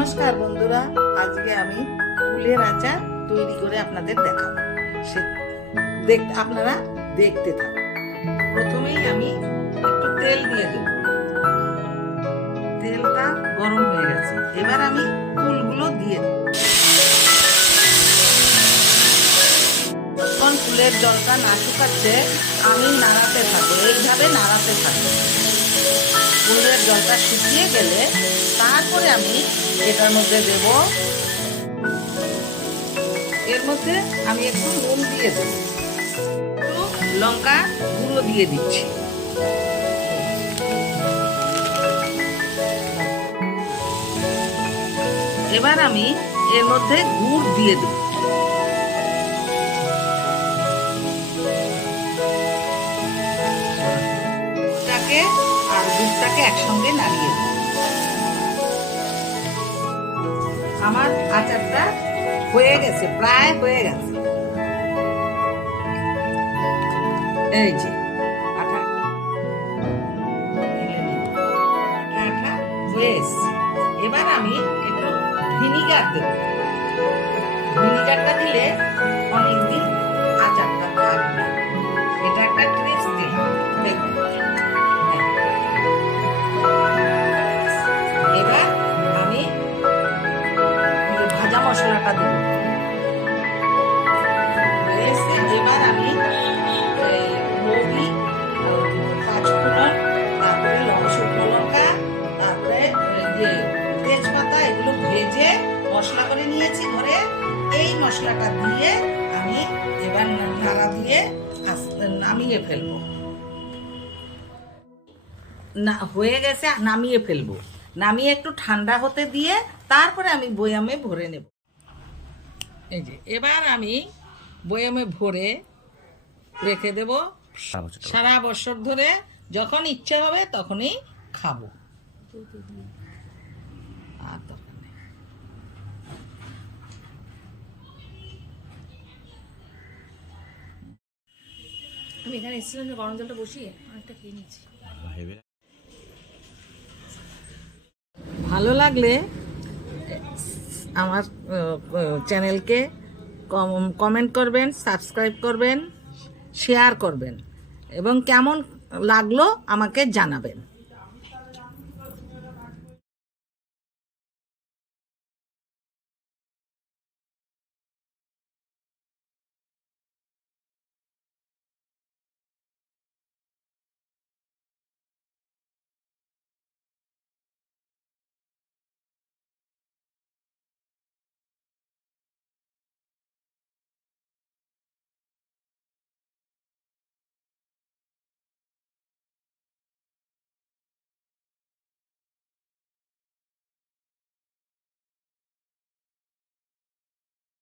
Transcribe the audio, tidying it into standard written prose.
নমস্কার বন্ধুরা, আজকে আমি কুলের আচার তৈরি করে আপনাদের দেখাবো। আপনারা দেখতে থাকুন। প্রথমেই আমি একটু তেল দিয়ে দেব। তেলটা গরম হয়ে গেছে, এবার আমি কুলগুলো দিয়ে দেব। যখন কুলের জলটা না শুকাচ্ছে আমি নাড়াতে থাকবো, এইভাবে নাড়াতে থাকবো। কুলের জলটা শুকিয়ে গেলে তারপরে আমি এটার মধ্যে দেব, এর মধ্যে আমি একটু নুন দিয়ে দেব, একটু লঙ্কা গুঁড়ো দিয়ে দিচ্ছি। এবার আমি এর মধ্যে গুড় দিয়ে দেব। আর দুধটাকে একসঙ্গে নাড়িয়ে দেব। আমার আচারটা হয়ে গেছে, প্রায় হয়ে গেছে। এই যে আঠা হয়ে এসছে। এবার আমি একটু ভিনিগার দেব। ভিনিগারটা দিলে অনেকদিন আচারটা থাকবে। এটা একটা ট্রিক্স দিলাম। এবার আমি ভাজা মশলাটা দেব। এবার আমি মৌরি, পাঁচফোড়ন, তারপরে শুকনো লঙ্কা, তারপরে তেজপাতা এগুলো ভেজে মশলা করে নিয়েছি ঘরে। এই মশলাটা দিয়ে আমি এবার নাড়া দিয়ে নামিয়ে ফেলবো। না হয়ে গেছে, নামিয়ে ফেলবো। নামিয়ে একটু ঠান্ডা হতে দিয়ে তারপরে আমি বয়ামে ভরে নেব। এই যে এবার আমি বয়ামে ভরে রেখে দেব সারা বছর ধরে। যখন ইচ্ছে হবে তখনই খাবো। আর দরকার নেই। আমি এখানে এসেছিলাম যে গরম জলটা বসিয়ে অনেকটা খেয়ে নিচ্ছি। ভালো লাগলে আমার চ্যানেলকে কমেন্ট করবেন, সাবস্ক্রাইব করবেন, শেয়ার করবেন এবং কেমন লাগলো আমাকে জানাবেন।